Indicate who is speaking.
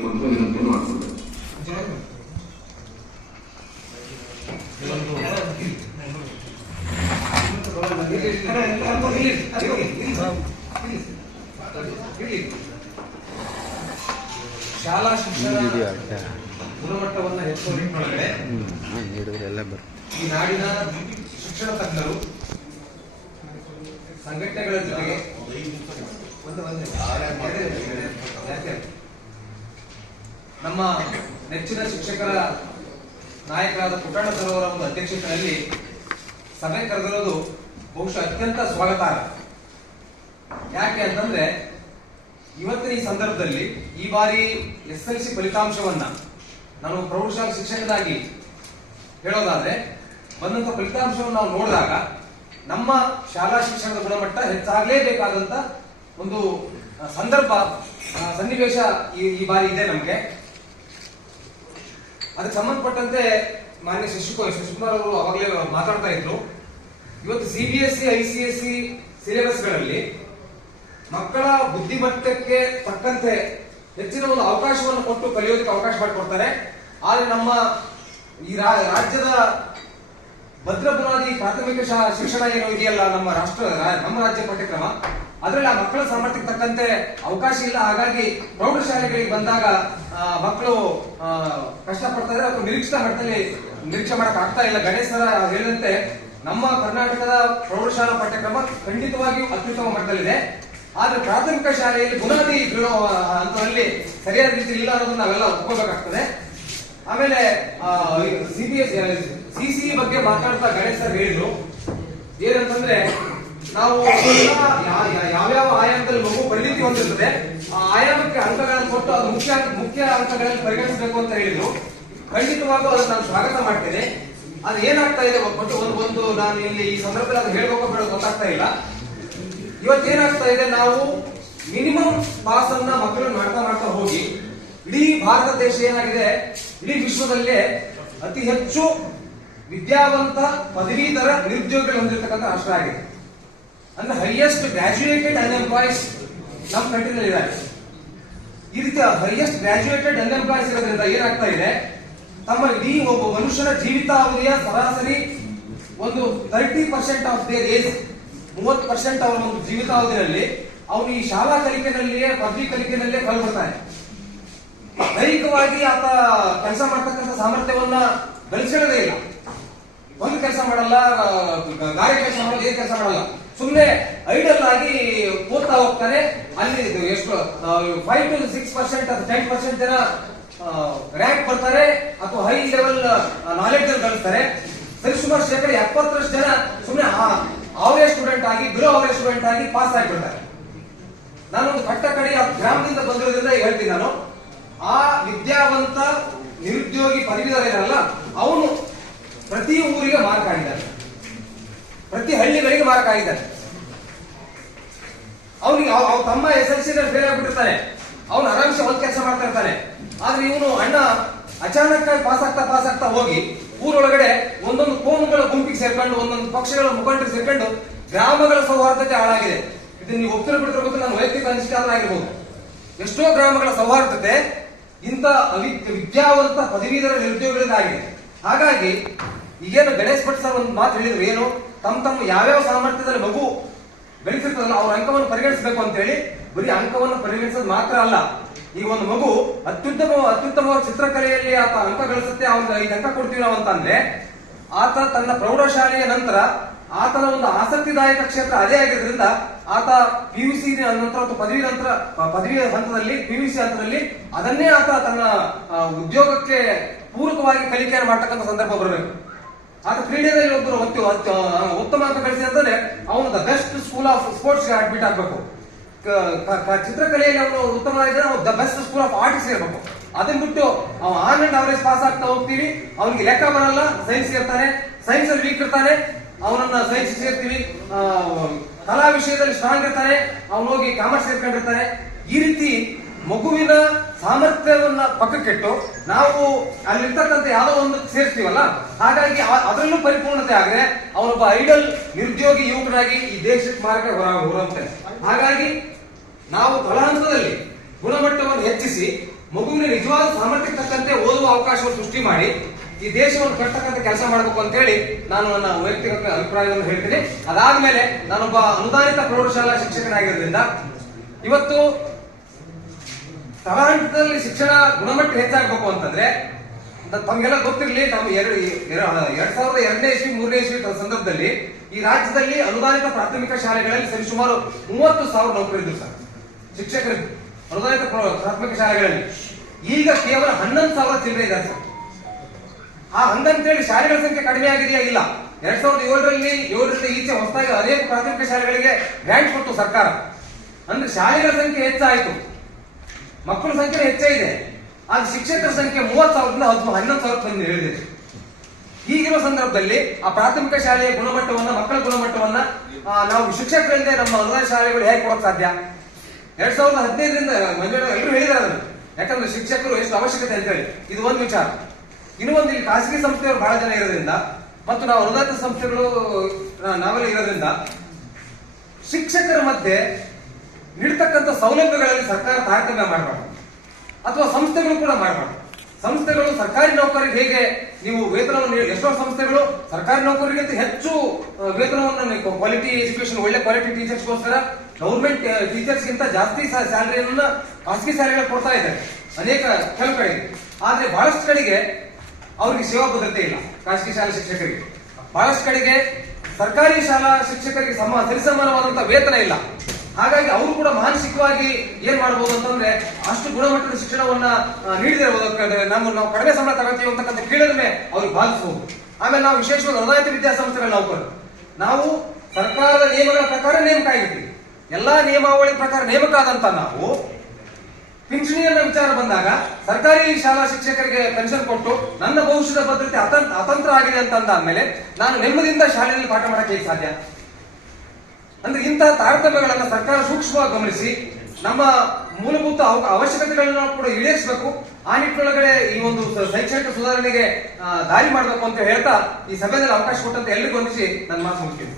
Speaker 1: ಮಾಡಬೇಕು ಇದನ್ನು ಮಾಡ್ಕೊಳ್ತೇನೆ
Speaker 2: ಶಾಲಾ ಶಿಕ್ಷಣ ಗುಣಮಟ್ಟವನ್ನು
Speaker 3: ಬರ್ತದೆ
Speaker 2: ಈ ನಾಡಿನ ಶಿಕ್ಷಣ ತಜ್ಞರು ಸಂಘಟನೆಗಳ ಜೊತೆಗೆ ಒಂದು- ಒಂದು-? ನಮ್ಮ ನೆಚ್ಚಿನ ಶಿಕ್ಷಕರ ನಾಯಕರಾದ ಪುಟ್ಟಣ್ಣ ಸರ್ ಅವರ ಒಂದು ಅಧ್ಯಕ್ಷತೆಯಲ್ಲಿ ಸಭೆ ಕರೆದಿರೋದು ಬಹುಶಃ ಅತ್ಯಂತ ಸ್ವಾಗತಾರ್ಹ. ಯಾಕೆ ಅಂತಂದ್ರೆ ಇವತ್ತಿನ ಈ ಸಂದರ್ಭದಲ್ಲಿ ಈ ಬಾರಿ ಎಸ್ ಎಲ್ ಸಿ ಫಲಿತಾಂಶವನ್ನ ನಾನು ಪ್ರೌಢಶಾಲಾ ಶಿಕ್ಷಕನಾಗಿ ಹೇಳೋದಾದ್ರೆ, ಬಂದಂತ ಫಲಿತಾಂಶವನ್ನು ನಾವು ನೋಡಿದಾಗ ನಮ್ಮ ಶಾಲಾ ಶಿಕ್ಷಣದ ಗುಣಮಟ್ಟ ಹೆಚ್ಚಾಗಲೇಬೇಕಾದಂತ ಒಂದು ಸಂದರ್ಭ ಸನ್ನಿವೇಶ ಈ ಬಾರಿ ಇದೆ ನಮಗೆ. ಅದಕ್ಕೆ ಸಂಬಂಧಪಟ್ಟಂತೆ ಮಾನ್ಯ ಶಶಿಕುಮಾರ್ ಶಶಿಕುಮಾರ್ ಅವರು ಅವಾಗಲೇ ಮಾತಾಡ್ತಾ ಇದ್ರು. ಇವತ್ತು C B S C I C S C ಸಿಲೆಬಸ್ಗಳಲ್ಲಿ ಮಕ್ಕಳ ಬುದ್ಧಿಮಟ್ಟಕ್ಕೆ ತಕ್ಕಂತೆ ಹೆಚ್ಚಿನ ಒಂದು ಅವಕಾಶವನ್ನು ಕೊಟ್ಟು ಕಲಿಯೋದಕ್ಕೆ ಅವಕಾಶ ಮಾಡಿಕೊಡ್ತಾರೆ. ಆದರೆ ನಮ್ಮ ಈ ರಾಜ್ಯದ ಭದ್ರ ಬುನಾದಿ ಪ್ರಾಥಮಿಕ ಶಿಕ್ಷಣ ಏನು ಇದೆಯಲ್ಲ ನಮ್ಮ ರಾಷ್ಟ್ರ ನಮ್ಮ ರಾಜ್ಯ ಪಠ್ಯಕ್ರಮ. ಅದರಲ್ಲಿ ಆ ಮಕ್ಕಳ ಸಾಮರ್ಥ್ಯಕ್ಕೆ ತಕ್ಕಂತೆ ಅವಕಾಶ ಇಲ್ಲ. ಹಾಗಾಗಿ ಪ್ರೌಢಶಾಲೆಗಳಿಗೆ ಬಂದಾಗ ಮಕ್ಕಳು ಕಷ್ಟ ಪಡ್ತಾರೆ ಇದ್ದಾರೆ. ಅಥವಾ ನಿರೀಕ್ಷಿತ ಮಟ್ಟದಲ್ಲಿ ನಿರೀಕ್ಷೆ ಮಾಡಕ್ ಆಗ್ತಾ ಇಲ್ಲ. ಗಣೇಶ್ ಹೇಳಿದಂತೆ, ನಮ್ಮ ಕರ್ನಾಟಕದ ಪ್ರೌಢಶಾಲಾ ಪಠ್ಯಕ್ರಮ ಖಂಡಿತವಾಗಿಯೂ ಅತ್ಯುತ್ತಮ ಮಟ್ಟದಲ್ಲಿದೆ. ಆದ್ರೆ ಪ್ರಾಥಮಿಕ ಶಾಲೆಯಲ್ಲಿ ಬುನಾದಿ ಹಂತದಲ್ಲಿ ಸರಿಯಾದ ರೀತಿ ಇಲ್ಲ ಅನ್ನೋದನ್ನ ನಾವೆಲ್ಲ ಒಪ್ಕೋಬೇಕಾಗ್ತದೆ. ಆಮೇಲೆ C B S C C ಬಗ್ಗೆ ಮಾತಾಡ್ತಾ ಗಣೇಶ್ ಸರ್ ಹೇಳಿದ್ರು. ಏನಂತಂದ್ರೆ ನಾವು ಯಾವ್ಯಾವ ಆಯಾಮದಲ್ಲಿ ಮಗು ಪರಿಣಿತಿ ಹೊಂದಿರ್ತದೆ, ಆ ಆಯಾಮಕ್ಕೆ ಅಂಕಗಳನ್ನು ಕೊಟ್ಟು ಅದು ಮುಖ್ಯ ಮುಖ್ಯ ಅಂಕಗಳಲ್ಲಿ ಪರಿಗಣಿಸಬೇಕು ಅಂತ ಹೇಳಿದ್ರು. ಖಂಡಿತವಾಗೂ ಅದನ್ನು ನಾನು ಸ್ವಾಗತ ಮಾಡ್ತೇನೆ. ಅದು ಏನಾಗ್ತಾ ಇದೆ ಒಟ್ಟು ಒಂದು ಒಂದು ನಾನು ಇಲ್ಲಿ ಈ ಸಂದರ್ಭದಲ್ಲಿ ಅದು ಹೇಳ್ಬೇಕು ಬೇಡ ಗೊತ್ತಾಗ್ತಾ ಇಲ್ಲ. ಇವತ್ತೇನಾಗ್ತಾ ಇದೆ, ನಾವು ಮಿನಿಮಮ್ ಪಾಸ್ ಅನ್ನ ಮಕ್ಕಳು ಮಾಡ್ತಾ ಮಾಡ್ತಾ ಹೋಗಿ, ಇಡೀ ಭಾರತ ದೇಶ ಏನಾಗಿದೆ? ಇಡೀ ವಿಶ್ವದಲ್ಲೇ ಅತಿ ಹೆಚ್ಚು ವಿದ್ಯಾವಂತ ಪದವೀಧರ ನಿರುದ್ಯೋಗಿಗಳು ಹೊಂದಿರತಕ್ಕಂಥ ರಾಷ್ಟ್ರ ಆಗಿದೆ. ಅಂದ್ರೆ ಹೈಯೆಸ್ಟ್ ಗ್ರಾಜುಯೇಟೆಡ್ ಅನ್ಎಂಪ್ಲಾಯ್ಸ್ ನಮ್ಮ ಕಂಟ್ರಿನಲ್ಲಿ ಇದೆ ಈ ರೀತಿ ಹೈಯೆಸ್ಟ್ ಗ್ರಾಜುಯೇಟೆಡ್ ಅನ್ಎಂಪ್ಲಾಯ್ಸ್ ಇರೋದ್ರಿಂದ ಏನಾಗ್ತಾ ಇದೆ? ತಮ್ಮ ಇಡೀ ಒಬ್ಬ ಮನುಷ್ಯನ ಜೀವಿತಾವಧಿಯ ಸರಾಸರಿ ಒಂದು thirty percent of their age ಮೂವತ್ತು ಪರ್ಸೆಂಟ್ ಅವರ ಒಂದು ಜೀವಿತಾವಧಿಯಲ್ಲಿ ಅವನು ಈ ಶಾಲಾ ಕಲಿಕೆನಲ್ಲಿಯೇ, ಪದವಿ ಕಲಿಕೆನಲ್ಲೇ ಕಳ್ಬಿಡ್ತಾನೆ ದೈಹಿಕವಾಗಿ ಆತ ಕೆಲಸ ಮಾಡ್ತಕ್ಕಂಥ ಸಾಮರ್ಥ್ಯವನ್ನ ಗಳಿಸಿರೋದೇ ಇಲ್ಲ. ಒಂದು ಕೆಲಸ ಮಾಡಲ್ಲ ಗಾಯ ಕೆಲಸ ಮಾಡಲ್ಲ, ಏನ್ ಕೆಲಸ ಮಾಡಲ್ಲ. ಸುಮ್ಮನೆ ಐಡಲ್ ಆಗಿ ಓದ್ತಾ ಹೋಗ್ತಾರೆ ಅಲ್ಲಿ ಎಷ್ಟು ಫೈವ್ ಟು ಸಿಕ್ಸ್ ಪರ್ಸೆಂಟ್ ಅಥವಾ ಟೆನ್ ಪರ್ಸೆಂಟ್ ಜನ ರ್ಯಾಂಕ್ ಬರ್ತಾರೆ ಅಥವಾ ಹೈ ಲೆವೆಲ್ ನಾಲೆಡ್ಜ್ ಅಲ್ಲಿ ಗಳಿಸ್ತಾರೆ ಸರಿಸುಮಾರು ಶೇಕಡ ಎಪ್ಪತ್ತರಷ್ಟು ಜನ ಸುಮ್ಮನೆ ಅವರೇ ಸ್ಟೂಡೆಂಟ್ ಆಗಿ ಬಿಲೋ ಅವರೇ ಸ್ಟೂಡೆಂಟ್ ಆಗಿ ಪಾಸ್ ಆಗಿಬಿಡ್ತಾರೆ. ಒಂದು ಕಟ್ಟ ಕಡೆ ಆ ಗ್ರಾಮದಿಂದ ಬಂದಿರೋದ್ರಿಂದ ಹೇಳ್ತೀನಿ ನಾನು. ಆ ವಿದ್ಯಾವಂತ ನಿರುದ್ಯೋಗಿ ಪದವಿದಾರ ಏನಲ್ಲ ಅವನು ಪ್ರತಿ ಊರಿಗೆ ಮಾರ್ಕ್ ಆಗಿದ್ದಾನೆ ಪ್ರತಿ ಹಳ್ಳಿಗಳಿಗೆ ಮಾರಕ ಆಗಿದ್ದಾನೆ ಅವನಿಗೆ ಅವ ಅವ ತಮ್ಮ ಎಸ್ ಎಲ್ ಸಿ ಫೇಲ್ ಆಗ್ಬಿಟ್ಟಿರ್ತಾನೆ. ಅವನು ಆರಾಮ್ಸೆ ಒಂದ್ ಕೆಲಸ ಮಾಡ್ತಾ ಇರ್ತಾನೆ. ಆದ್ರೆ ಇವನು ಅಣ್ಣ ಅಚಾನಕ್ ಪಾಸ್ ಆಗ್ತಾ ಪಾಸ್ ಆಗ್ತಾ ಹೋಗಿ ಊರೊಳಗಡೆ ಒಂದೊಂದು ಕೋಮುಗಳ ಗುಂಪಿಗೆ ಸೇರ್ಕೊಂಡು, ಒಂದೊಂದು ಪಕ್ಷಗಳ ಮುಖಂಡರು ಸೇರ್ಕೊಂಡು ಗ್ರಾಮಗಳ ಸೌಹಾರ್ದತೆ ಹಾಳಾಗಿದೆ. ಇದನ್ನ ನೀವು ಒಪ್ಪಿರ ಬಿಟ್ಟರೆ ಗೊತ್ತಿಲ್ಲ ನನ್ನ ವೈಯಕ್ತಿಕ ಅನುಷ್ಠಾನ ಆಗಿರ್ಬೋದು. ಎಷ್ಟೋ ಗ್ರಾಮಗಳ ಸೌಹಾರ್ದತೆ ಇಂಥ ಅವಿ ವಿದ್ಯಾವಂತ ಪದವೀಧರ ನಿರುದ್ಯೋಗಗಳಿಂದ ಆಗಿದೆ. ಹಾಗಾಗಿ ಈಗೇನು ಗಣೇಶ್ ಭಟ್ ಸರ್ ಒಂದು ಮಾತು ಹೇಳಿದ್ರು ಏನು? ತಮ್ಮ ತಮ್ಮ ಯಾವ್ಯಾವ ಸಾಮರ್ಥ್ಯದಲ್ಲಿ ಮಗು ಬೆಳೆಸಿರ್ತದಲ್ಲ ಅವ್ರ ಅಂಕವನ್ನು ಪರಿಗಣಿಸಬೇಕು ಅಂತ ಹೇಳಿ ಬರೀ ಅಂಕವನ್ನು ಪರಿಗಣಿಸೋದು ಮಾತ್ರ ಅಲ್ಲ. ಈ ಒಂದು ಮಗು ಅತ್ಯುತ್ತಮ, ಅತ್ಯುತ್ತಮವಾದ ಚಿತ್ರಕಲೆಯಲ್ಲಿ ಆತ ಅಂಕ ಗಳಿಸುತ್ತೆ, ಅವ್ನಿಗೆ ಐದು ಅಂಕ ಕೊಡ್ತೀವಿ ನಾವು ಅಂತಂದ್ರೆ, ಆತ ತನ್ನ ಪ್ರೌಢಶಾಲೆಯ ನಂತರ ಆತನ ಒಂದು ಆಸಕ್ತಿದಾಯಕ ಕ್ಷೇತ್ರ ಅದೇ ಆಗಿದ್ರಿಂದ ಆತ ಪಿ ಯು ಸಿ ನಂತರ ಅಥವಾ ಪದವಿ ನಂತರ ಪದವಿ ಹಂತದಲ್ಲಿ ಪಿ ಯು ಸಿ ಹಂತದಲ್ಲಿ ಅದನ್ನೇ ಆತ ತನ್ನ ಉದ್ಯೋಗಕ್ಕೆ ಪೂರಕವಾಗಿ ಕಲಿಕೆಯನ್ನು ಮಾಡ್ತಕ್ಕಂಥ ಸಂದರ್ಭ ಬರಬೇಕು. ಆತ ಕ್ರೀಡೆಯಲ್ಲಿ ಒಬ್ಬರು ಉತ್ತಮ ಅಂತ ಗಳಿಸಿ ಅಂತಂದ್ರೆ ಅವನು the best school of sports admit ಆಗ್ಬೇಕು. ಚಿತ್ರಕಲೆಯಲ್ಲಿ ಅವನು ಉತ್ತಮ ಅವ್ನು the best school of arts ಇರಬೇಕು. ಅದನ್ನ ಬಿಟ್ಟು ಅವ್ ಆನ್ ಅಂಡ್ ಅವರೇಜ್ ಪಾಸ್ ಆಗ್ತಾ ಹೋಗ್ತೀವಿ, ಅವನಿಗೆ ಲೆಕ್ಕ ಬರಲ್ಲ ಸೈನ್ಸ್ ಇರ್ತಾನೆ ಸೈನ್ಸ್ ಅಲ್ಲಿ ವೀಕ್ ಇರ್ತಾನೆ, ಅವನನ್ನ ಸೈನ್ಸ್ ಸೇರ್ತೀವಿ ಕಲಾ ವಿಷಯದಲ್ಲಿ ಸ್ಟ್ರಾಂಗ್ ಇರ್ತಾನೆ, ಅವನು ಹೋಗಿ ಕಾಮರ್ಸ್ ಸೇರ್ಕೊಂಡಿರ್ತಾನೆ. ಈ ರೀತಿ ಮಗುವಿನ ಸಾಮರ್ಥ್ಯವನ್ನ ಪಕ್ಕಕ್ಕಿಟ್ಟು ನಾವು ಅಲ್ಲಿರ್ತಕ್ಕಂಥ ಯಾವುದೋ ಒಂದು ಸೇರ್ತೀವಲ್ಲ ಹಾಗಾಗಿ ಅದರಲ್ಲೂ ಪರಿಪೂರ್ಣತೆ ಆದ್ರೆ ಅವನೊಬ್ಬ ಐಡಲ್ ನಿರುದ್ಯೋಗಿ ಯುವಕನಾಗಿ ಈ ದೇಶಕ್ಕೆ ಮಾರ್ಗ ಹೊರ ಹಾಗಾಗಿ ನಾವು ತಳಹಂತದಲ್ಲಿ ಗುಣಮಟ್ಟವನ್ನು ಹೆಚ್ಚಿಸಿ, ಮಗುವಿನ ನಿಜವಾದ ಸಾಮರ್ಥ್ಯಕ್ಕೆ ತಕ್ಕಂತೆ ಓದುವ ಅವಕಾಶವನ್ನು ಸೃಷ್ಟಿ ಮಾಡಿ, ಈ ದೇಶವನ್ನು ಕಟ್ಟತಕ್ಕಂತ ಕೆಲಸ ಮಾಡಬೇಕು ಅಂತ ಹೇಳಿ ನಾನು ನನ್ನ ವೈಯಕ್ತಿಕ ಅಭಿಪ್ರಾಯವನ್ನು ಹೇಳ್ತೀನಿ. ಅದಾದ್ಮೇಲೆ ನಾನೊಬ್ಬ ಅನುದಾನಿತ ಪ್ರೌಢಶಾಲಾ ಶಿಕ್ಷಕನಾಗಿರೋದ್ರಿಂದ ಇವತ್ತು ತಳಹಂತದಲ್ಲಿ ಶಿಕ್ಷಣ ಗುಣಮಟ್ಟ ಹೆಚ್ಚಾಗಬೇಕು ಅಂತಂದ್ರೆ ತಮ್ಗೆಲ್ಲ ಗೊತ್ತಿರಲಿ ತಮ್ಮ ಎರಡು ಎರಡ್ ಸಾವಿರದ ಎರಡನೇ ಇಸ್ವಿ, ಮೂರನೇ ಇಸ್ವಿ ಸಂದರ್ಭದಲ್ಲಿ ಈ ರಾಜ್ಯದಲ್ಲಿ ಅನುದಾನಿತ ಪ್ರಾಥಮಿಕ ಶಾಲೆಗಳಲ್ಲಿ ಸರಿಸುಮಾರು ಮೂವತ್ತು ಸಾವಿರ ನೌಕರಿದ್ರು ಸರ್. ಶಿಕ್ಷಕರು ಅನುದಾನಿತ ಪ್ರ- ಪ್ರಾಥಮಿಕ ಶಾಲೆಗಳಲ್ಲಿ. ಈಗ ಕೇವಲ ಹನ್ನೊಂದು ಸಾವಿರ ಚಿಲ್ಲರೆ ಇದೆ ಸರ್. ಆ ಹಂಗಂತೇಳಿ ಶಾಲೆಗಳ ಸಂಖ್ಯೆ ಕಡಿಮೆ ಆಗಿದೆಯಾ? ಇಲ್ಲ. ಎರಡ್ ಸಾವಿರದ ಏಳರಲ್ಲಿ, ಏಳರಿಂದ ಈಚೆ ಹೊಸದಾಗಿ ಅನೇಕ ಪ್ರಾಥಮಿಕ ಶಾಲೆಗಳಿಗೆ ಗ್ರಾಂಟ್ ಕೊಟ್ಟು ಸರ್ಕಾರ. ಅಂದ್ರೆ ಶಾಲೆಗಳ ಸಂಖ್ಯೆ ಹೆಚ್ಚಾಯಿತು. ಮಕ್ಕಳ ಸಂಖ್ಯೆ ಹೆಚ್ಚೇ ಆದ್ರೆ ಶಿಕ್ಷಕರ ಸಂಖ್ಯೆ ಮೂವತ್ತು ಸಾವಿರದಿಂದ ಹತ್ತು ಹನ್ನೊಂದು ಸಾವಿರ ಬಂದು ಹೇಳಿದೆ. ಈಗಿರುವ ಸಂದರ್ಭದಲ್ಲಿ ಆ ಪ್ರಾಥಮಿಕ ಶಾಲೆಯ ಗುಣಮಟ್ಟವನ್ನ, ಮಕ್ಕಳ ಗುಣಮಟ್ಟವನ್ನ ನಾವು ಶಿಕ್ಷಕರಿಂದ ನಮ್ಮ ಅನುದಾನ ಶಾಲೆಗಳು ಹೇಗೆ ಕೊಡಕ್ ಸಾಧ್ಯ? ಎರಡ್ ಸಾವಿರದ ಹದಿನೈದರಿಂದ ಮಂಜುಳ ಎಲ್ಲರೂ ಹೇಳಿದಾರೆ ಅದನ್ನು. ಯಾಕಂದ್ರೆ ಶಿಕ್ಷಕರು ಎಷ್ಟು ಅವಶ್ಯಕತೆ ಅಂತ ಹೇಳಿ ಇದು ಒಂದು ವಿಚಾರ. ಇನ್ನು ಒಂದು ಇಲ್ಲಿ ಖಾಸಗಿ ಸಂಸ್ಥೆಯವರು ಬಹಳ ಜನ ಇರೋದ್ರಿಂದ ಮತ್ತು ನಾವು ಅನುದಾನ ಸಂಸ್ಥೆಗಳು ನಾವೆಲ್ಲ ಇರೋದ್ರಿಂದ ಶಿಕ್ಷಕರ ಮಧ್ಯೆ ನೀಡತಕ್ಕಂಥ ಸೌಲಭ್ಯಗಳಲ್ಲಿ ಸರ್ಕಾರ ತಾರತಮ್ಯ ಮಾಡಬಾರ್ದು. ಅಥವಾ ಸಂಸ್ಥೆಗಳು ಕೂಡ ಮಾಡಬಾರ್ದು. ಸಂಸ್ಥೆಗಳು ಸರ್ಕಾರಿ ನೌಕರಿಗೆ ಹೇಗೆ ನೀವು ವೇತನವನ್ನು ಎಷ್ಟೋ ಸಂಸ್ಥೆಗಳು ಸರ್ಕಾರಿ ನೌಕರರಿಗಿಂತ ಹೆಚ್ಚು ವೇತನವನ್ನು ಕ್ವಾಲಿಟಿ ಎಜುಕೇಶನ್ ಒಳ್ಳೆ ಕ್ವಾಲಿಟಿ ಟೀಚರ್ಸ್ಗೋಸ್ಕರ ಗೌರ್ಮೆಂಟ್ ಟೀಚರ್ಸ್ಗಿಂತ ಜಾಸ್ತಿ ಸ್ಯಾಲರಿಯನ್ನ ಖಾಸಗಿ ಸ್ಯಾಲರಿಗಳು ಕೊಡ್ತಾ ಇದ್ದಾರೆ. ಅನೇಕ ಕೆಲವು ಕಡೆಗೆ ಆದ್ರೆ ಬಹಳಷ್ಟು ಕಡೆಗೆ ಅವ್ರಿಗೆ ಸೇವಾ ಭದ್ರತೆ ಇಲ್ಲ ಖಾಸಗಿ ಶಾಲಾ ಶಿಕ್ಷಕರಿಗೆ. ಬಹಳಷ್ಟು ಕಡೆಗೆ ಸರ್ಕಾರಿ ಶಾಲಾ ಶಿಕ್ಷಕರಿಗೆ ಸಮ ಸರಿಸಮಾನವಾದಂತಹ ವೇತನ ಇಲ್ಲ. ಹಾಗಾಗಿ ಅವರು ಕೂಡ ಮಾನಸಿಕವಾಗಿ ಏನ್ ಮಾಡಬಹುದು ಅಂತಂದ್ರೆ ಅಷ್ಟು ಗುಣಮಟ್ಟದ ಶಿಕ್ಷಣವನ್ನ ನೀಡಿದಿರಬಹುದು ನಮ್ಮ ನಾವು ಕಡಿಮೆ ಸಂಬಳ ತಗೋತೀವಿ ಅಂತಕ್ಕಂಥ ಕೀಳರಿಮೆ ಅವ್ರಿಗೆ ಬಾಧಿಸಬಹುದು ಆಮೇಲೆ ನಾವು ವಿಶೇಷವಾಗಿ ಅನುದಾಯಿತ ವಿದ್ಯಾಸಂಸ್ಥೆಗಳ ನೌಕರರು ನಾವು ಸರ್ಕಾರದ ನಿಯಮಗಳ ಪ್ರಕಾರ ನೇಮಕ ಆಗಿರ್ತೀವಿ. ಎಲ್ಲಾ ನಿಯಮಾವಳಿ ಪ್ರಕಾರ ನೇಮಕ ಆದಂತ ನಾವು, ಪಿಂಚಣಿಯನ್ನ ವಿಚಾರ ಬಂದಾಗ ಸರ್ಕಾರಿ ಶಾಲಾ ಶಿಕ್ಷಕರಿಗೆ ಪೆನ್ಷನ್ ಕೊಟ್ಟು ನನ್ನ ಭವಿಷ್ಯದ ಭದ್ರತೆ ಅತಂತ್ರ ಆಗಿದೆ ಅಂತ ಆದ್ಮೇಲೆ ನಾನು ನೆಮ್ಮದಿಯಿಂದ ಶಾಲೆಯಲ್ಲಿ ಪಾಠ ಮಾಡಕ್ಕೆ ಸಾಧ್ಯ. ಅಂದ್ರೆ ಇಂತಹ ತಾರತಮ್ಯಗಳನ್ನ ಸರ್ಕಾರ ಸೂಕ್ಷ್ಮವಾಗಿ ಗಮನಿಸಿ, ನಮ್ಮ ಮೂಲಭೂತ ಅವ- ಅವಶ್ಯಕತೆಗಳನ್ನ ಕೂಡ ಈಡೇರಿಸಬೇಕು. ಆ ನಿಟ್ಟಿನೊಳಗಡೆ ಈ ಒಂದು ಶೈಕ್ಷಣಿಕ ಸುಧಾರಣೆಗೆ ದಾರಿ ಮಾಡಬೇಕು ಅಂತ ಹೇಳ್ತಾ ಈ ಸಭೆಯಲ್ಲಿ ಅವಕಾಶ ಕೊಟ್ಟಂತ ಎಲ್ಲರಿಗೂ ಹೊಂದಿಸಿ ನನ್ನ ಮಾತು ಮುಗಿಸ್ತೀನಿ